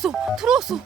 들어왔어 들어왔어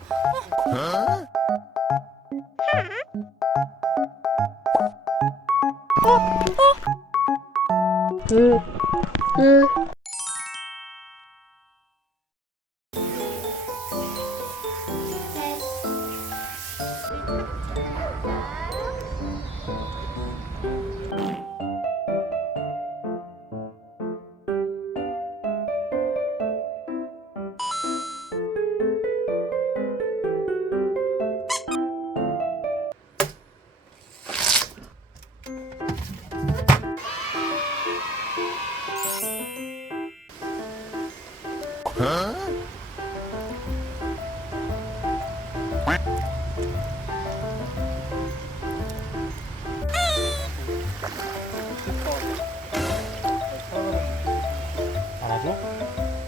안아줘?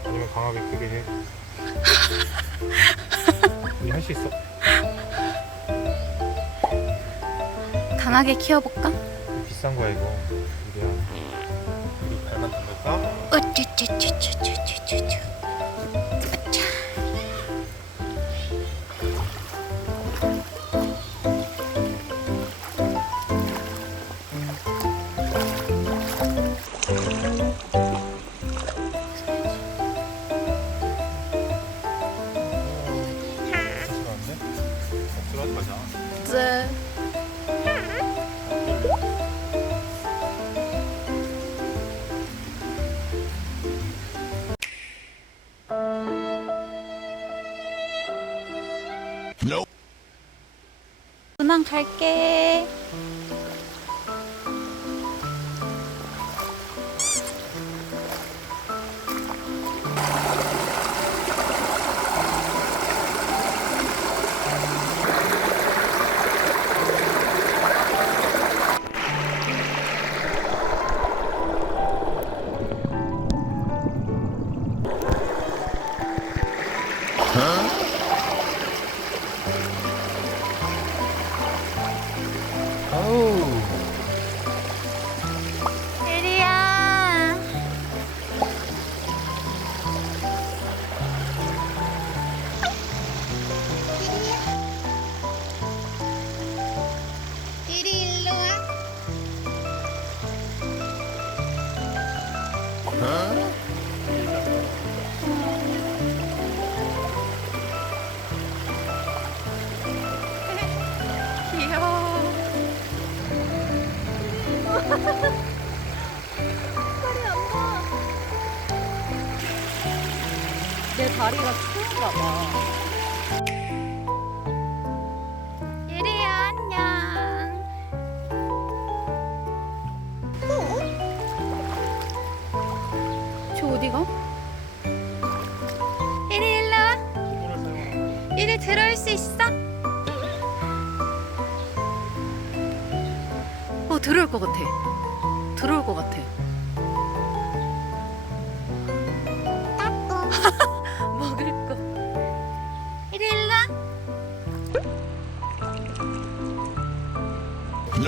아니면 강하게 크게 해? 우리 할 수 있어? 강하게 키워볼까? 비싼 거야 이거 우리야 우리 발만 담글까? 으쭈쭈쭈쭈쭈쭈쭈 쯔 누난 갈게. 아 내 다리가 추운가 봐. 어디가? 이리 일로 와. 이리 들어올 수 있어? 어 들어올 것 같아. 들어올 것 같아. 먹을 거. 이리 일로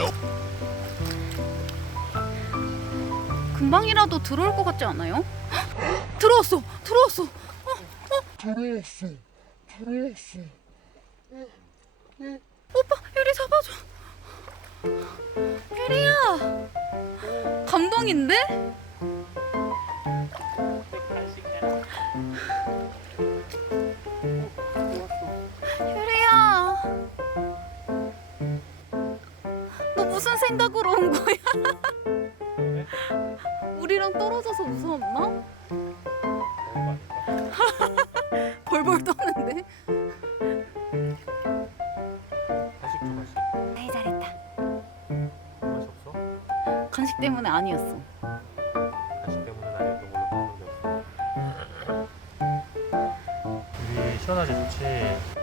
와. 금방이라도 들어올 것 같지 않아요? 헉, 들어왔어, 들어왔어. 오빠 유리 잡아줘 유리야 감 동인데? 유리야 너 무슨 생각으로 온 거야? 우리랑 떨어져서 무서웠나? 벌벌 떠는데 간식 때문에 아니었어 간식 때문에 아니었던 걸로 바꾸는 우리 시원하지 좋지?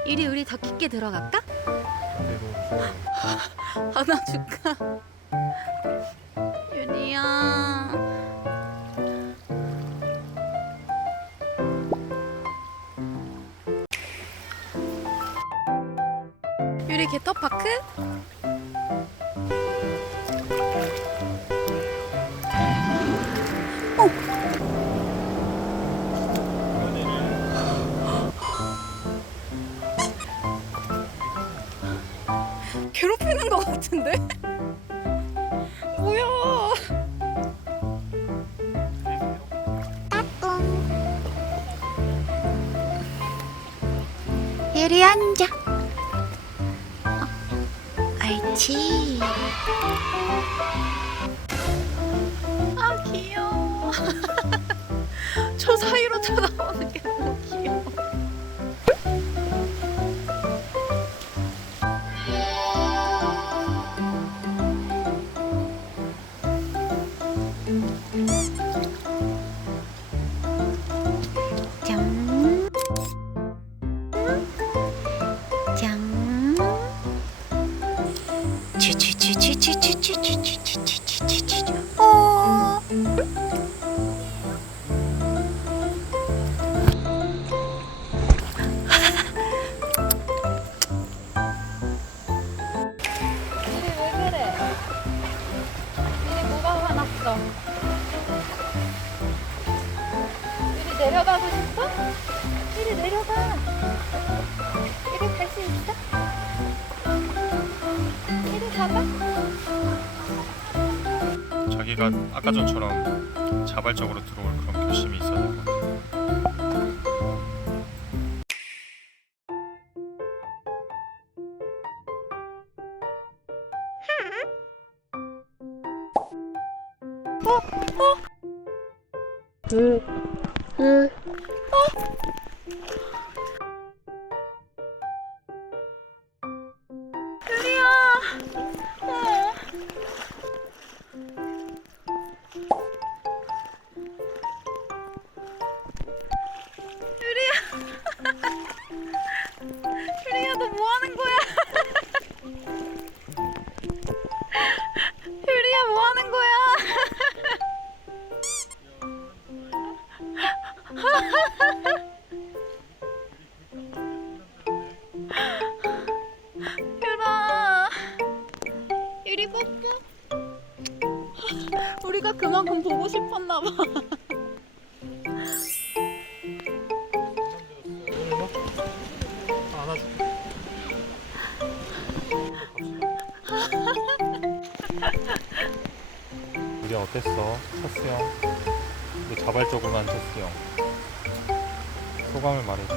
유리 우리 더 깊게 들어갈까? 근데 너무 시원해 하나 줄까? 유리야. 유리 개터파크? 이리 앉아. 어, 옳지. 아 귀여워. 저 사이로 쳐다보는 어. 이리 왜 그래? 이리 뭐가 화났어? 이리 내려가고 싶어? 이리 내려가. 자기가 아까 전처럼 자발적으로 들어올 그런 결심이 될것 같아. 유리야. 우리가 그만큼 보고 싶었나 봐. 우리 어땠어? 첫 수영. 너 자발적으로 한 첫 수영. 소감을 말해줘.